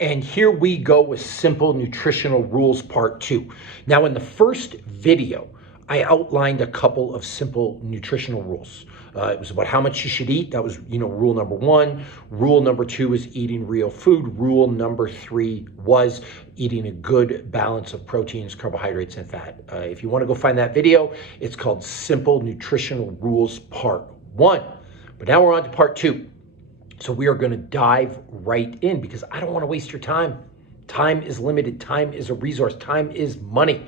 And here we go with simple nutritional rules part 2. Now, in the first video, I outlined a couple of simple nutritional rules. It was about how much you should eat. That was, rule number 1. Rule number 2 is eating real food. Rule number 3 was eating a good balance of proteins, carbohydrates, and fat. If you want to go find that video, it's called Simple Nutritional Rules Part 1. But now we're on to part 2. So we are going to dive right in because I don't want to waste your time. Time is limited. Time is a resource. Time is money.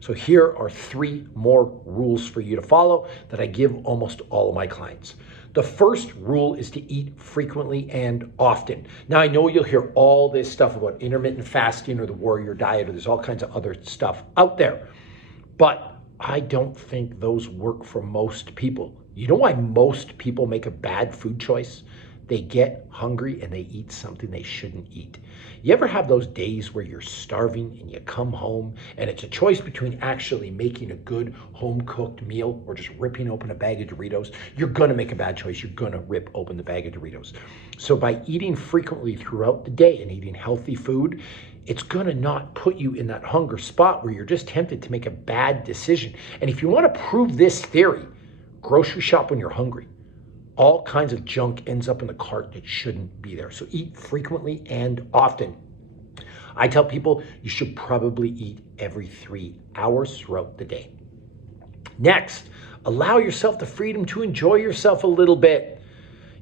So here are 3 more rules for you to follow that I give almost all of my clients. The first rule is to eat frequently and often. Now, I know you'll hear all this stuff about intermittent fasting or the warrior diet, or there's all kinds of other stuff out there, but I don't think those work for most people. You know why most people make a bad food choice? They get hungry and they eat something they shouldn't eat. You ever have those days where you're starving and you come home and it's a choice between actually making a good home-cooked meal or just ripping open a bag of Doritos? You're gonna make a bad choice. You're gonna rip open the bag of Doritos. So by eating frequently throughout the day and eating healthy food, it's gonna not put you in that hunger spot where you're just tempted to make a bad decision. And if you wanna prove this theory, grocery shop when you're hungry. All kinds of junk ends up in the cart that shouldn't be there. So eat frequently and often. I tell people you should probably eat every 3 hours throughout the day. Next, allow yourself the freedom to enjoy yourself a little bit.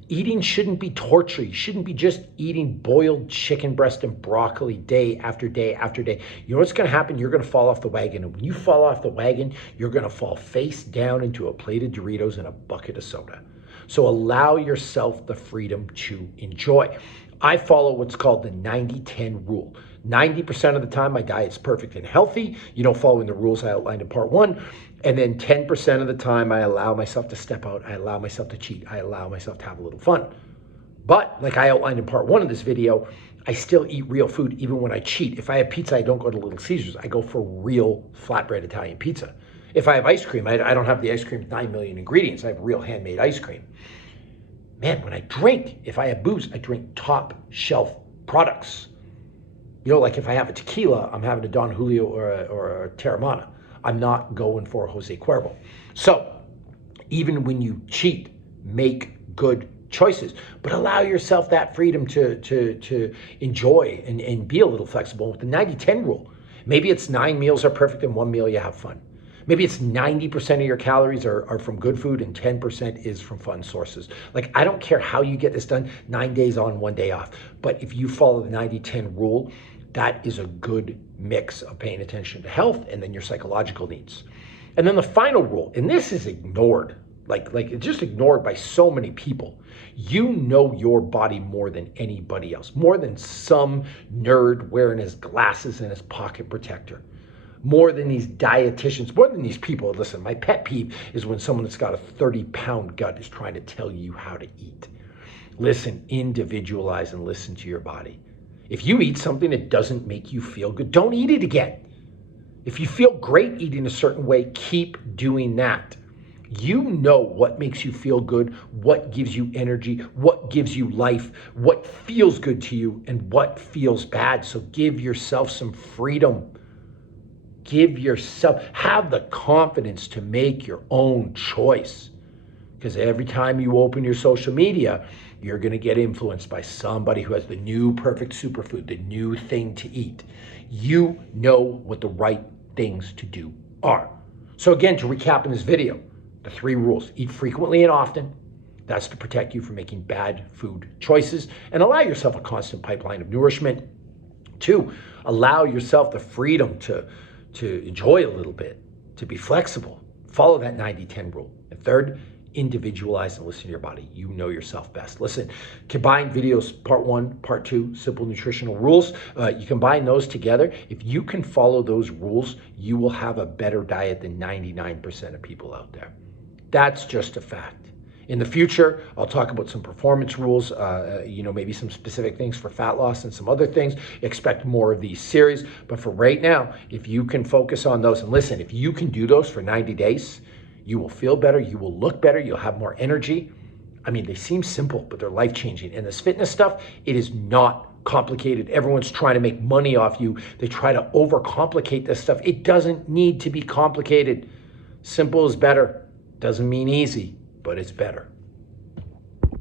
Eating shouldn't be torture. You shouldn't be just eating boiled chicken breast and broccoli day after day after day. You know what's going to happen? You're going to fall off the wagon. And when you fall off the wagon, you're going to fall face down into a plate of Doritos and a bucket of soda. So allow yourself the freedom to enjoy. I follow what's called the 90-10 rule. 90% of the time, my diet's perfect and healthy, following the rules I outlined in part 1. And then 10% of the time, I allow myself to step out. I allow myself to cheat. I allow myself to have a little fun. But like I outlined in part 1 of this video, I still eat real food even when I cheat. If I have pizza, I don't go to Little Caesars. I go for real flatbread Italian pizza. If I have ice cream, I don't have the ice cream with 9 million ingredients. I have real handmade ice cream. Man, when I drink, if I have booze, I drink top shelf products. Like if I have a tequila, I'm having a Don Julio or a Terramana. I'm not going for a Jose Cuervo. So even when you cheat, make good choices, but allow yourself that freedom to enjoy and be a little flexible with the 90-10 rule. Maybe it's 9 meals are perfect and 1 meal you have fun. Maybe it's 90% of your calories are from good food and 10% is from fun sources. Like, I don't care how you get this done, 9 days on, 1 day off. But if you follow the 90-10 rule, that is a good mix of paying attention to health and then your psychological needs. And then the final rule, and this is ignored, like it's just ignored by so many people. You know your body more than anybody else, more than some nerd wearing his glasses and his pocket protector. More than these dietitians, more than these people. Listen, my pet peeve is when someone that's got a 30-pound gut is trying to tell you how to eat. Listen, individualize and listen to your body. If you eat something that doesn't make you feel good, don't eat it again. If you feel great eating a certain way, keep doing that. You know what makes you feel good, what gives you energy, what gives you life, what feels good to you, and what feels bad. So give yourself some freedom. Have the confidence to make your own choice. Because every time you open your social media, you're going to get influenced by somebody who has the new perfect superfood, the new thing to eat. You know what the right things to do are. So again, to recap in this video, the 3 rules: eat frequently and often. That's to protect you from making bad food choices and allow yourself a constant pipeline of nourishment. 2, allow yourself the freedom to enjoy a little bit, to be flexible. Follow that 90-10 rule. And 3rd, individualize and listen to your body. You know yourself best. Listen, combine videos, part 1, part 2, simple nutritional rules. You combine those together. If you can follow those rules, you will have a better diet than 99% of people out there. That's just a fact. In the future, I'll talk about some performance rules, maybe some specific things for fat loss and some other things. Expect more of these series. But for right now, if you can focus on those, and listen, if you can do those for 90 days, you will feel better, you will look better, you'll have more energy. I mean, they seem simple, but they're life-changing. And this fitness stuff, it is not complicated. Everyone's trying to make money off you. They try to overcomplicate this stuff. It doesn't need to be complicated. Simple is better. Doesn't mean easy, but it's better.